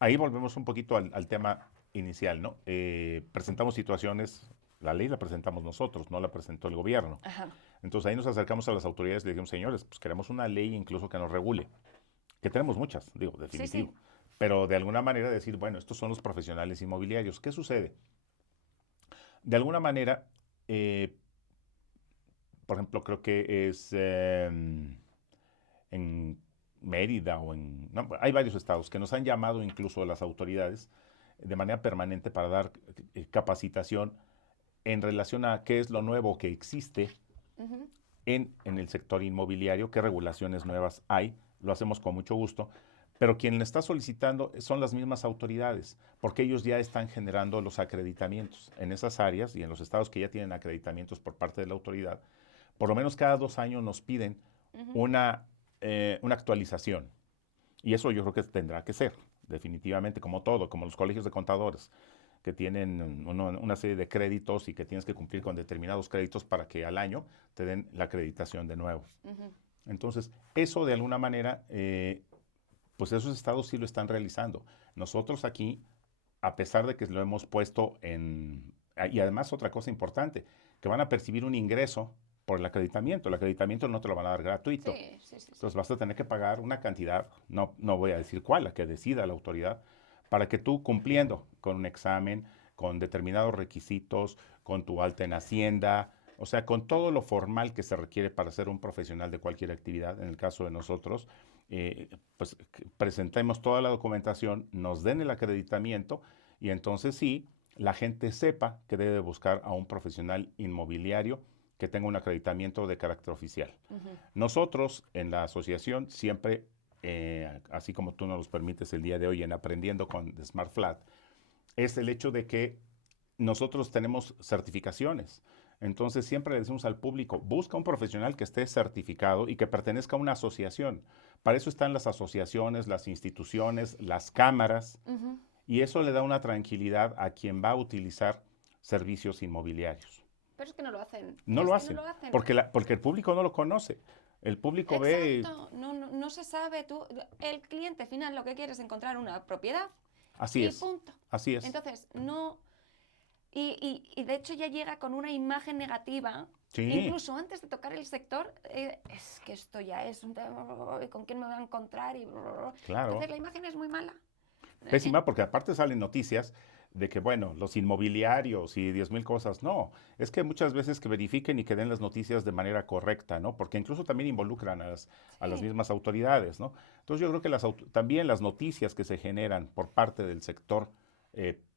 Ahí volvemos un poquito al tema inicial, ¿no? Presentamos situaciones, la ley la presentamos nosotros, no la presentó el gobierno. Ajá. Entonces ahí nos acercamos a las autoridades y le dijimos, señores, pues queremos una ley incluso que nos regule, que tenemos muchas, digo, definitivo. Sí, sí. pero de alguna manera decir, bueno, estos son los profesionales inmobiliarios. ¿Qué sucede? De alguna manera, por ejemplo, creo que es en Mérida o en... no, hay varios estados que nos han llamado incluso las autoridades de manera permanente para dar capacitación en relación a qué es lo nuevo que existe Ujú. en el sector inmobiliario, qué regulaciones nuevas hay, lo hacemos con mucho gusto, pero quien le está solicitando son las mismas autoridades, porque ellos ya están generando los acreditamientos en esas áreas y en los estados que ya tienen acreditamientos por parte de la autoridad. Por lo menos cada 2 años nos piden Ujú. una actualización. Y eso yo creo que tendrá que ser, definitivamente, como todo, como los colegios de contadores, que tienen una serie de créditos y que tienes que cumplir con determinados créditos para que al año te den la acreditación de nuevo. Ujú. Entonces, eso de alguna manera, pues esos estados sí lo están realizando. Nosotros aquí, a pesar de que lo hemos puesto en... Y además otra cosa importante, que van a percibir un ingreso por el acreditamiento. El acreditamiento no te lo van a dar gratuito. Sí, sí, sí, sí. Entonces vas a tener que pagar una cantidad, no voy a decir cuál, la que decida la autoridad, para que tú cumpliendo con un examen, con determinados requisitos, con tu alta en Hacienda, o sea, con todo lo formal que se requiere para ser un profesional de cualquier actividad, en el caso de nosotros, pues presentemos toda la documentación, nos den el acreditamiento y entonces sí, la gente sepa que debe buscar a un profesional inmobiliario que tenga un acreditamiento de carácter oficial. Ujú. Nosotros en la asociación siempre, así como tú nos los permites el día de hoy en Aprendiendo con Smart Flat, es el hecho de que nosotros tenemos certificaciones. Entonces siempre le decimos al público, busca un profesional que esté certificado y que pertenezca a una asociación. Para eso están las asociaciones, las instituciones, las cámaras, Ujú. y eso le da una tranquilidad a quien va a utilizar servicios inmobiliarios. Pero es que no lo hacen. No Es lo que no hacen, lo hacen. porque el público no lo conoce. El público ve, Exacto. No, no, no se sabe. Tú, el cliente final lo que quiere es encontrar una propiedad así y es, punto. así es. Entonces, no. Y de hecho ya llega con una imagen negativa. Sí, Incluso antes de tocar el sector, es que esto ya es un tema, ¿con quién me voy a encontrar? claro. Entonces la imagen es muy mala. Pésima porque aparte salen noticias de que, bueno, los inmobiliarios y 10,000 cosas. No, es que muchas veces que verifiquen y que den las noticias de manera correcta, ¿no? Porque incluso también involucran a las Sí. mismas autoridades, ¿no? Entonces yo creo que también las noticias que se generan por parte del sector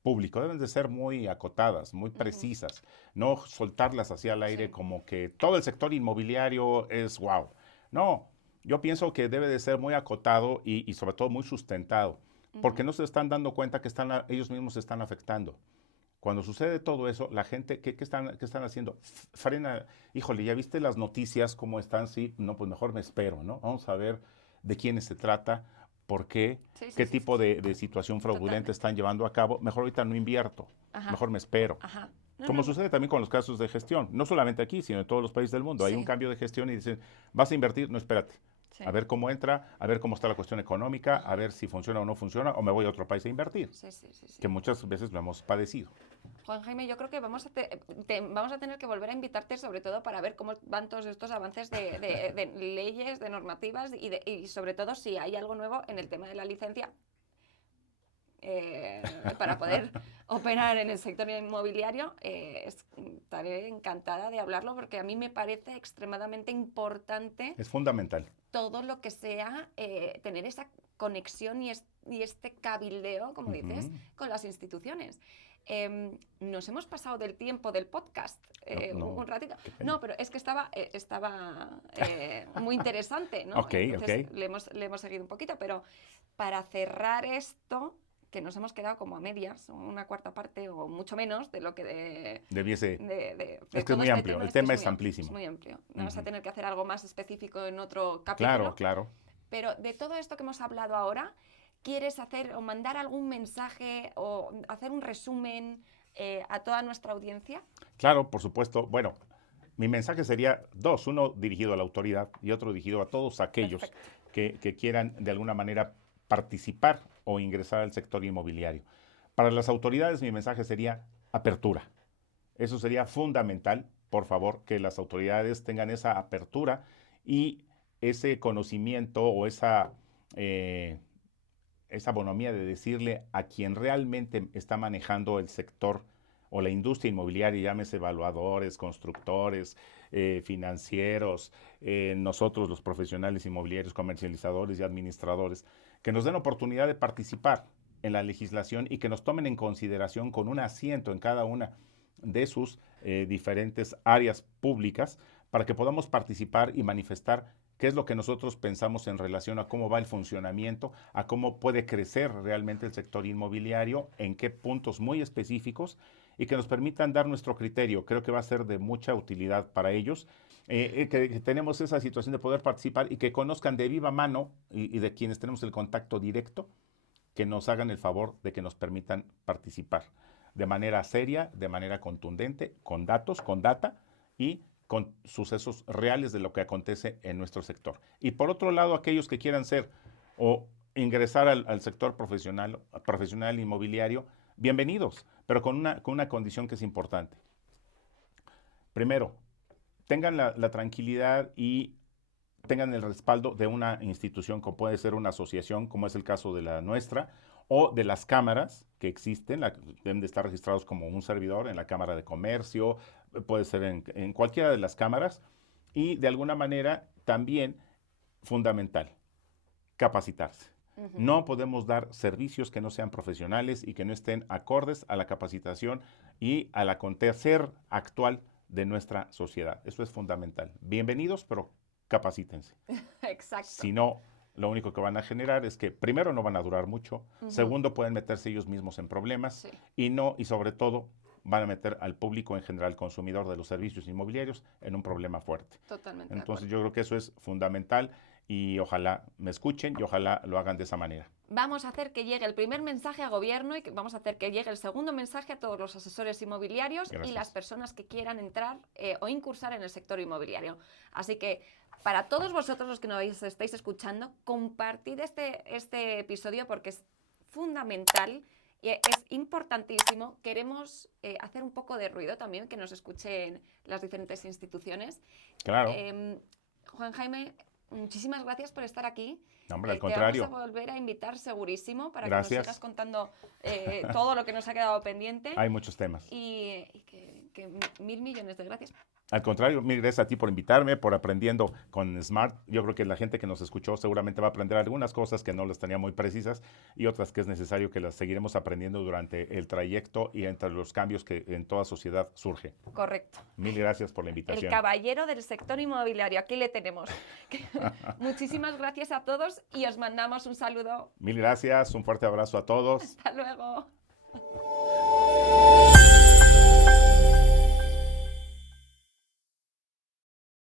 público deben de ser muy acotadas, muy Ujú. precisas, no soltarlas hacia el aire Sí. como que todo el sector inmobiliario es wow. No, yo pienso que debe de ser muy acotado y sobre todo muy sustentado porque Ujú. no se están dando cuenta que ellos mismos se están afectando. Cuando sucede todo eso, la gente, ¿qué están haciendo? Frena, híjole, ¿ya viste las noticias cómo están? Sí, no, pues mejor me espero, ¿no? Vamos a ver de quiénes se trata, por qué, Sí, sí, qué sí, sí, tipo sí. de situación fraudulenta Totalmente. están llevando a cabo. Mejor ahorita no invierto, Ajá. mejor me espero. Ajá. No, Como no, no. sucede también con los casos de gestión, no solamente aquí, sino en todos los países del mundo. Hay un Sí, cambio de gestión y dicen, ¿vas a invertir? No, espérate. A sí. ver cómo entra, a ver cómo está la cuestión económica, a ver si funciona o no funciona, o me voy a otro país a invertir, Sí, sí, sí, sí. que muchas veces lo hemos padecido. Juan Jaime, yo creo que vamos a tener que volver a invitarte sobre todo para ver cómo van todos estos avances de leyes, de normativas y sobre todo si hay algo nuevo en el tema de la licencia para poder operar en el sector inmobiliario. Estaré encantada de hablarlo porque a mí me parece extremadamente importante Es fundamental. todo lo que sea tener esa conexión y este cabildeo, como dices, Ujú. con las instituciones. Nos hemos pasado del tiempo del podcast No, un no, ratito. qué pena. No, pero es que estaba muy interesante, ¿no? Ok, ok. Entonces le hemos seguido un poquito, pero para cerrar esto, que nos hemos quedado como a medias, una cuarta parte o mucho menos de lo que Debiese. de Es que es todo muy este amplio, tema, el es que tema es es amplísimo. muy amplio. Vamos a Ujú. tener que hacer algo más específico en otro Claro, capítulo. claro. Pero de todo esto que hemos hablado ahora, ¿quieres hacer o mandar algún mensaje o hacer un resumen a toda nuestra audiencia? Claro, por supuesto. Bueno, mi mensaje sería dos, uno dirigido a la autoridad y otro dirigido a todos aquellos Perfecto. que quieran de alguna manera participar o ingresar al sector inmobiliario. Para las autoridades mi mensaje sería apertura. Eso sería fundamental, por favor, que las autoridades tengan esa apertura y ese conocimiento o esa, esa bonomía de decirle a quien realmente está manejando el sector o la industria inmobiliaria, llámese evaluadores, constructores, financieros, nosotros los profesionales inmobiliarios, comercializadores y administradores, que nos den oportunidad de participar en la legislación y que nos tomen en consideración con un asiento en cada una de sus diferentes áreas públicas para que podamos participar y manifestar qué es lo que nosotros pensamos en relación a cómo va el funcionamiento, a cómo puede crecer realmente el sector inmobiliario, en qué puntos muy específicos y que nos permitan dar nuestro criterio. Creo que va a ser de mucha utilidad para ellos, que tenemos esa situación de poder participar y que conozcan de viva mano y de quienes tenemos el contacto directo, que nos hagan el favor de que nos permitan participar de manera seria, de manera contundente, con datos, con data y con sucesos reales de lo que acontece en nuestro sector. Y por otro lado, aquellos que quieran ser o ingresar al sector profesional inmobiliario, bienvenidos, pero con una condición que es importante. Primero, tengan la tranquilidad y tengan el respaldo de una institución como puede ser una asociación, como es el caso de la nuestra, o de las cámaras que existen, deben de estar registrados como un servidor en la Cámara de Comercio, puede ser en cualquiera de las cámaras, y de alguna manera también fundamental, capacitarse. No podemos dar servicios que no sean profesionales y que no estén acordes a la capacitación y al acontecer actual de nuestra sociedad. Eso es fundamental. Bienvenidos, pero capacítense. Exacto. Si no, lo único que van a generar es que primero no van a durar mucho, segundo pueden meterse ellos mismos en problemas y sobre todo van a meter al público en general, consumidor de los servicios inmobiliarios, en un problema fuerte. Totalmente. Entonces yo creo que eso es fundamental y ojalá me escuchen y ojalá lo hagan de esa manera. Vamos a hacer que llegue el primer mensaje a gobierno y vamos a hacer que llegue el segundo mensaje a todos los asesores inmobiliarios. Gracias. Y las personas que quieran entrar o incursar en el sector inmobiliario. Así que para todos vosotros los que nos estáis escuchando, compartid este episodio porque es fundamental y es importantísimo. Queremos hacer un poco de ruido también, que nos escuchen las diferentes instituciones. Claro. Juan Jaime, muchísimas gracias por estar aquí. No, hombre, al contrario. Te vamos a volver a invitar segurísimo para gracias. Que nos sigas contando todo lo que nos ha quedado pendiente. Hay muchos temas. Y que 1.000 millones de gracias. Al contrario, mil gracias a ti por invitarme, por aprendiendo con Smart. Yo creo que la gente que nos escuchó seguramente va a aprender algunas cosas que no las tenía muy precisas y otras que es necesario que las seguiremos aprendiendo durante el trayecto y entre los cambios que en toda sociedad surge. Correcto. Mil gracias por la invitación. El caballero del sector inmobiliario, aquí le tenemos. Muchísimas gracias a todos y os mandamos un saludo. Mil gracias, un fuerte abrazo a todos. Hasta luego.